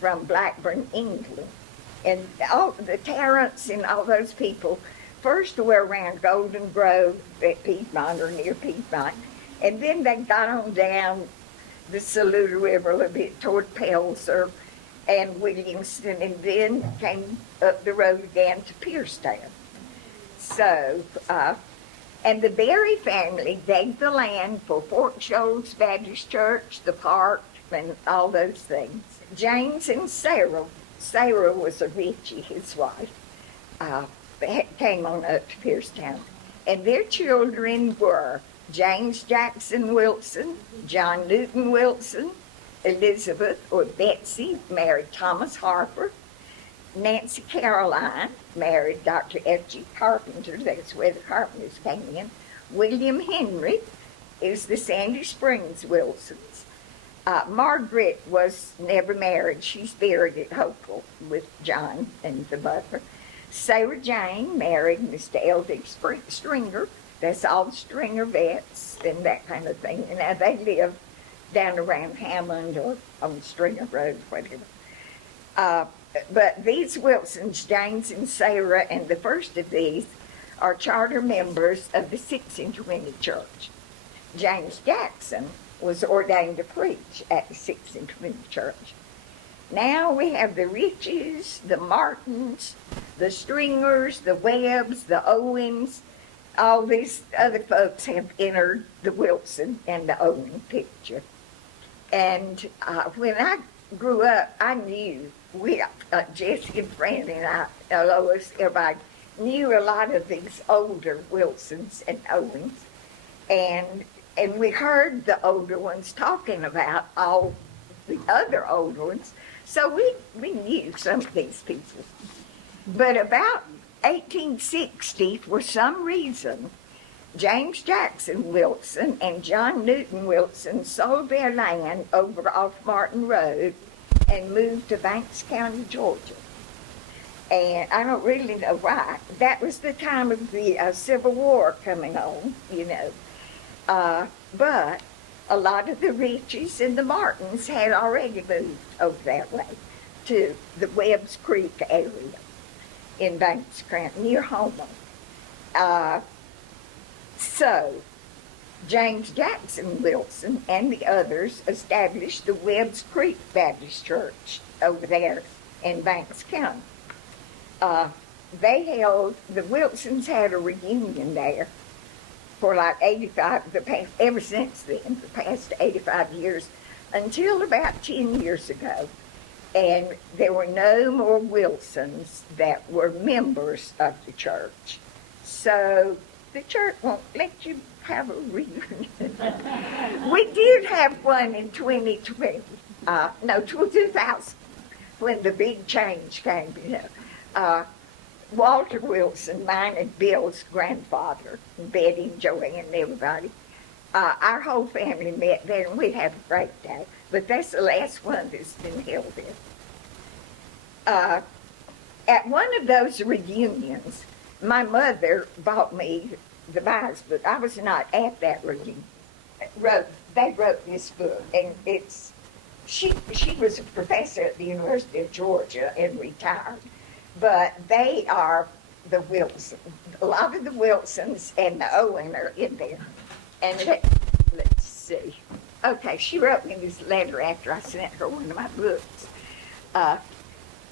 from Blackburn, England. And all the Tarrants and all those people first were around Golden Grove at Piedmont or near Piedmont, and then they got on down the Saluda River a little bit toward Pelzer and Williamston, and then came up the road again to Piercetown. So, and the Berry family begged the land for Fort Shoals Baptist Church, the park, and all those things. James and Sarah was a Ritchie, his wife, came on up to Piercetown. And their children were James Jackson Wilson, John Newton Wilson, Elizabeth or Betsy married Thomas Harper, Nancy Caroline married Dr. F.G. Carpenter, that's where the Carpenters came in. William Henry is the Sandy Springs Wilsons. Margaret was never married. She's buried at Hopewell with John and the mother. Sarah Jane married Mr. L.D. Stringer. That's all the Stringer vets and that kind of thing. And now they live down around Hammond or on Stringer Road, whatever. But these Wilsons, James and Sarah, and the first of these are charter members of the Sixth Intermediate Church. James Jackson was ordained to preach at the Sixth Intermediate Church. Now we have the Ritchies, the Martins, the Stringers, the Webbs, the Owens. All these other folks have entered the Wilson and the Owen picture. And when I grew up, I knew, Jesse and Fran and I, Lois, everybody, knew a lot of these older Wilsons and Owens. And we heard the older ones talking about all the other older ones. So we knew some of these people. But about 1860, for some reason, James Jackson Wilson and John Newton Wilson sold their land over off Martin Road and moved to Banks County, Georgia. And I don't really know why. That was the time of the Civil War coming on, you know. But a lot of the Ritchies and the Martins had already moved over that way to the Webbs Creek area in Banks County, near Houma. So James Jackson Wilson and the others established the Webbs Creek Baptist Church over there in Banks County. The Wilsons had a reunion there for like 85, ever since then, the past 85 years, until about 10 years ago. And there were no more Wilsons that were members of the church. So the church won't let you have a reunion. We did have one in 2020, no, 2000, when the big change came, Walter Wilson, mine and Bill's grandfather, and Betty and Joanne and everybody, our whole family met there, and we had a great day. But that's the last one that's been held there. At one of those reunions, my mother bought me the Bible book. I was not at that reunion. They wrote this book, and she was a professor at the University of Georgia and retired. But they are the Wilsons. A lot of the Wilsons and the Owen are in there. And let's see. Okay, she wrote me this letter after I sent her one of my books.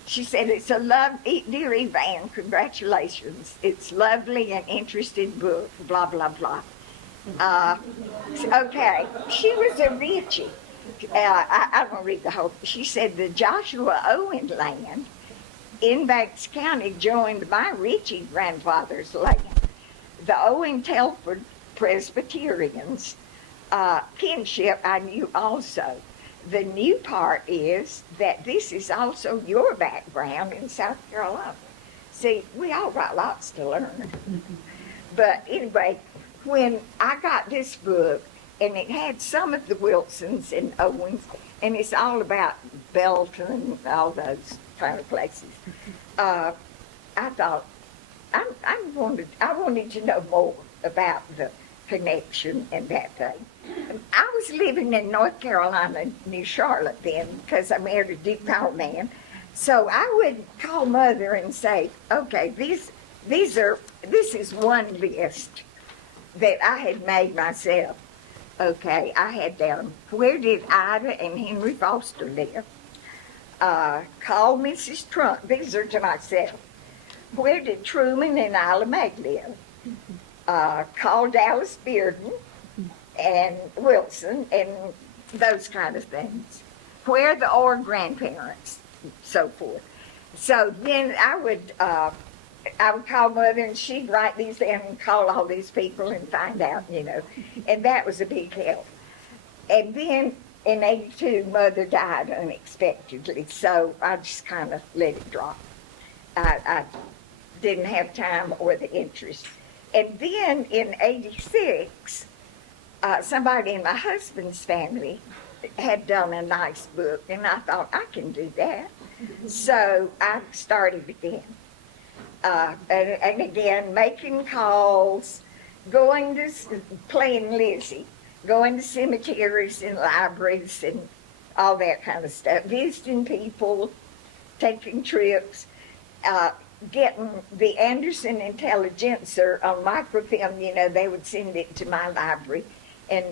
She said, it's a dear Eva Ann, congratulations. It's lovely and interesting book, blah, blah, blah. Okay, she was a Ritchie. I won't read the whole. She said the Joshua Owen land in Banks County joined my Ritchie grandfather's land. The Owen Telford Presbyterians kinship I knew also. The new part is that this is also your background in South Carolina. See, we all got lots to learn. But anyway, when I got this book, and it had some of the Wilsons and Owens, and it's all about Belton and all those kind of places. I thought, I wanted to know more about the connection and that thing. I was living in North Carolina near Charlotte then because I married a deep power man. So I would call Mother and say, okay, this is one list that I had made myself. Okay, I had down, where did Ida and Henry Foster live? Call Mrs. Trump, these are to myself. Where did Truman and Isla Mae live? Call Dallas Bearden and Wilson and those kind of things. Where are the Orr grandparents, so forth. So then I would call Mother and she'd write these down and call all these people and find out, and that was a big help. And then in 82, Mother died unexpectedly, so I just kind of let it drop. I didn't have time or the interest. And then in 86, somebody in my husband's family had done a nice book, and I thought, I can do that. So I started again. And again, making calls, playing Lizzie, going to cemeteries and libraries and all that kind of stuff, visiting people, taking trips, getting the Anderson Intelligencer on microfilm, they would send it to my library. And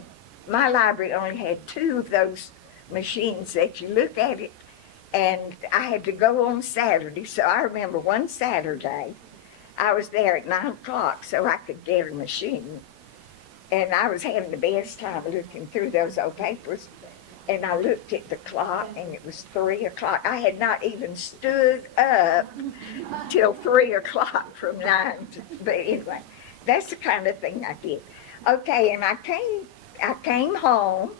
my library only had 2 of those machines that you look at it, and I had to go on Saturday. So I remember one Saturday, I was there at 9 o'clock so I could get a machine. And I was having the best time looking through those old papers. And I looked at the clock, and it was 3 o'clock. I had not even stood up till 3 o'clock from 9. But anyway, that's the kind of thing I did. Okay, and I came home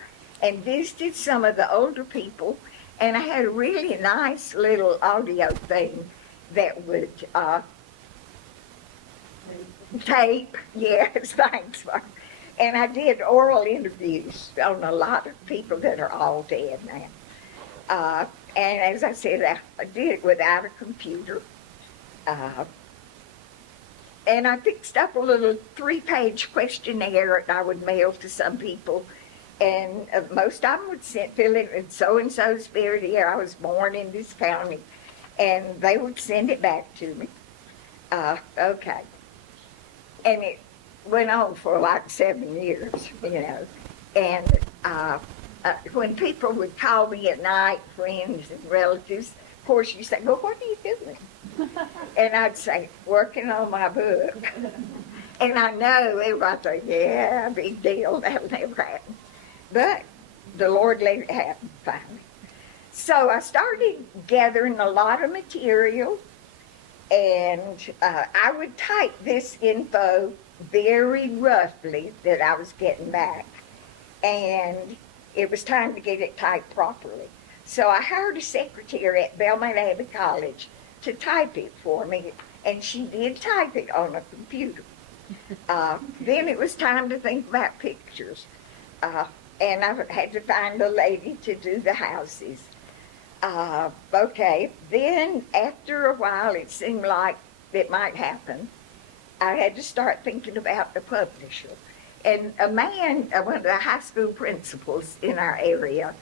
and visited some of the older people, and I had a really nice little audio thing that would tape. Yes, thanks, Mark. And I did oral interviews on a lot of people that are all dead now. And as I said, I did it without a computer. And I fixed up a little 3-page questionnaire that I would mail to some people. And most of them would fill it in so-and-so's year. I was born in this county. And they would send it back to me. Okay. And it went on for like 7 years, And when people would call me at night, friends and relatives, of course you say, well, what are you doing? And I'd say, working on my book. And I know everybody think, yeah, big deal, that'll never happen. But the Lord let it happen finally. So I started gathering a lot of material, and I would type this info very roughly that I was getting back. And it was time to get it typed properly. So I hired a secretary at Belmont Abbey College to type it for me, and she did type it on a computer. Then it was time to think about pictures. And I had to find a lady to do the houses. Okay, then after a while it seemed like it might happen. I had to start thinking about the publisher. And a man, one of the high school principals in our area,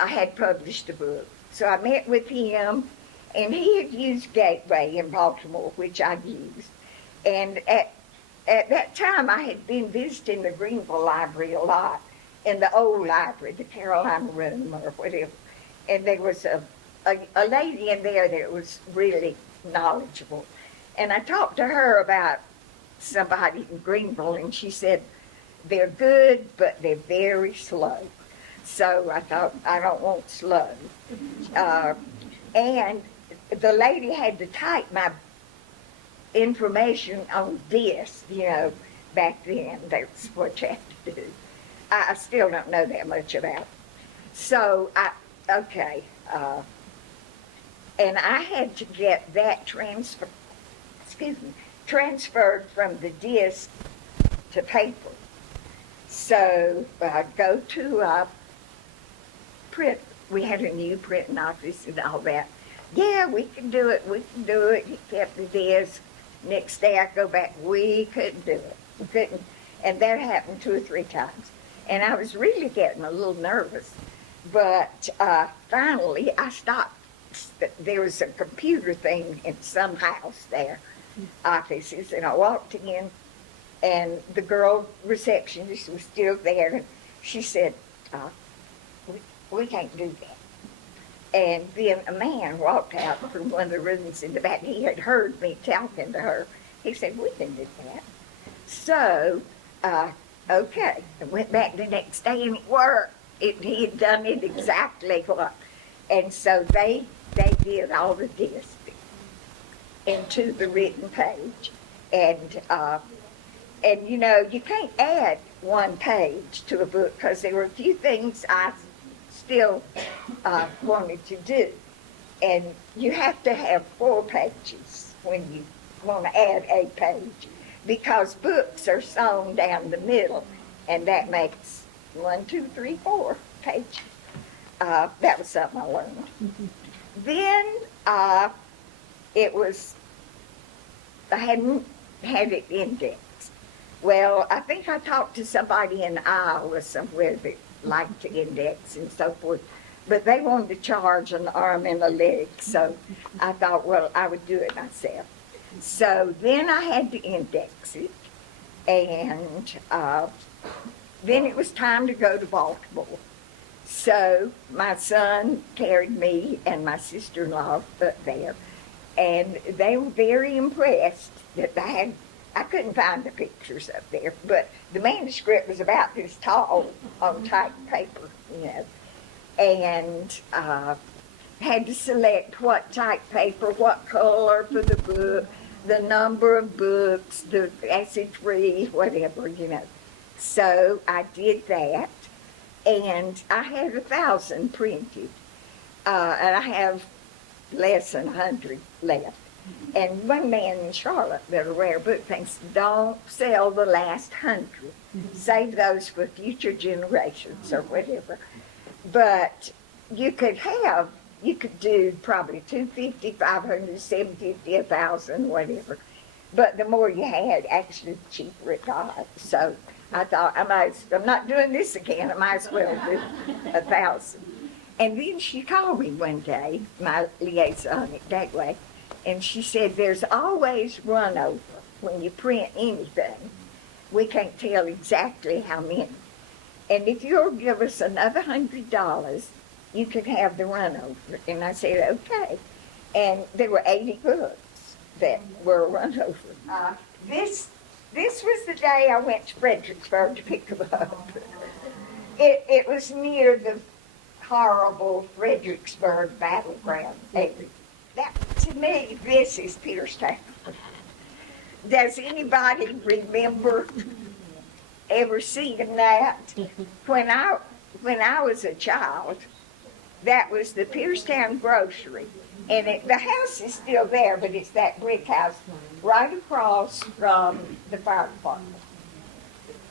I had published a book. So I met with him, and he had used Gateway in Baltimore, which I used. And at that time, I had been visiting the Greenville Library a lot, in the old library, the Carolina Room or whatever. And there was a lady in there that was really knowledgeable. And I talked to her about somebody in Greenville, and she said, they're good, but they're very slow. So I thought, I don't want slow. And the lady had to type my information on disc, back then. That's what you had to do. I still don't know that much about it. So, and I had to get that transferred from the disc to paper. So I'd go to print. We had a new printing office and all that. Yeah, we can do it. He kept the disc. Next day I go back. We couldn't do it. We couldn't. And that happened 2 or 3 times. And I was really getting a little nervous. But finally I stopped. There was a computer thing in some house there, offices, and I walked in, and the girl receptionist was still there, and she said, we can't do that. And then a man walked out from one of the rooms in the back. He had heard me talking to her. He said, we can do that. So, okay. I went back the next day, and it worked. He had done it exactly what. And so they did all the discs into the written page. And you can't add 1 page to a book because there were a few things I still wanted to do. And you have to have 4 pages when you want to add a page because books are sewn down the middle, and that makes 1, 2, 3, 4 pages. That was something I learned. Then I hadn't had it indexed. Well, I think I talked to somebody in Iowa somewhere that liked to index and so forth, but they wanted to charge an arm and a leg, so I thought, well, I would do it myself. So then I had to index it, and then it was time to go to Baltimore. So my son carried me and my sister-in-law up there, and they were very impressed that I couldn't find the pictures up there, but the manuscript was about this tall on typed paper, and had to select what type paper, what color for the book, the number of books, the acid-free, whatever, So I did that. And I had 1,000 printed, and I have less than 100 left. And one man in Charlotte, that a rare book, thinks, don't sell the last 100. Save those for future generations or whatever. But you could do probably 250, 500, 750, 1,000, whatever. But the more you had, actually, the cheaper it got. So I thought, I'm not doing this again. I might as well do 1,000. And then she called me one day, my liaison at Gateway, and she said, there's always run over when you print anything. We can't tell exactly how many. And if you'll give us another $100, you can have the run over. And I said, okay. And there were 80 books that were run over. This was the day I went to Fredericksburg to pick them up. It was near the horrible Fredericksburg battleground area. To me, this is Piercetown. Does anybody remember ever seeing that? When I was a child, that was the Piercetown grocery. And the house is still there, but it's that brick house right across from the fire department.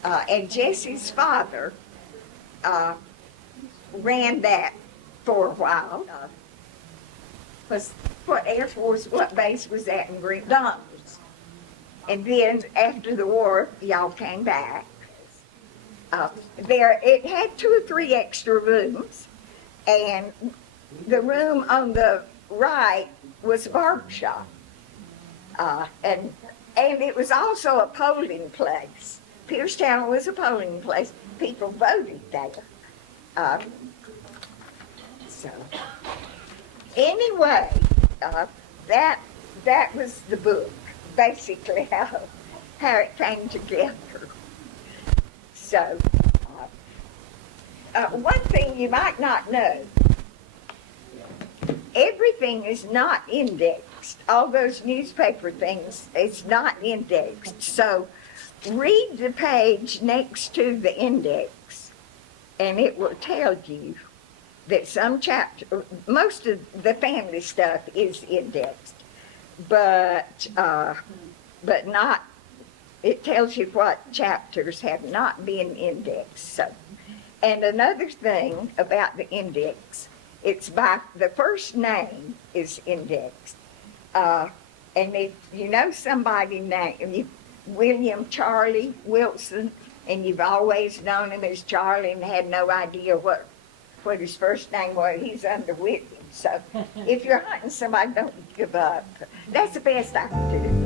And Jesse's father ran that for a while. What base was that in Green? Donald's. And then after the war, y'all came back. It had 2 or 3 extra rooms, and the room on the right was a barber shop. And it was also a polling place. Piercetown was a polling place. People voted there. So, anyway, that was the book, basically how it came together. So, one thing you might not know, everything is not indexed. All those newspaper things, it's not indexed. So, read the page next to the index, and it will tell you that some chapter, most of the family stuff is indexed, but not, it tells you what chapters have not been indexed. So, and another thing about the index, it's by the first name is indexed. And if you know somebody named William Charlie Wilson, and you've always known him as Charlie and had no idea what his first name was, he's under William. So if you're hunting somebody, don't give up. That's the best I can do.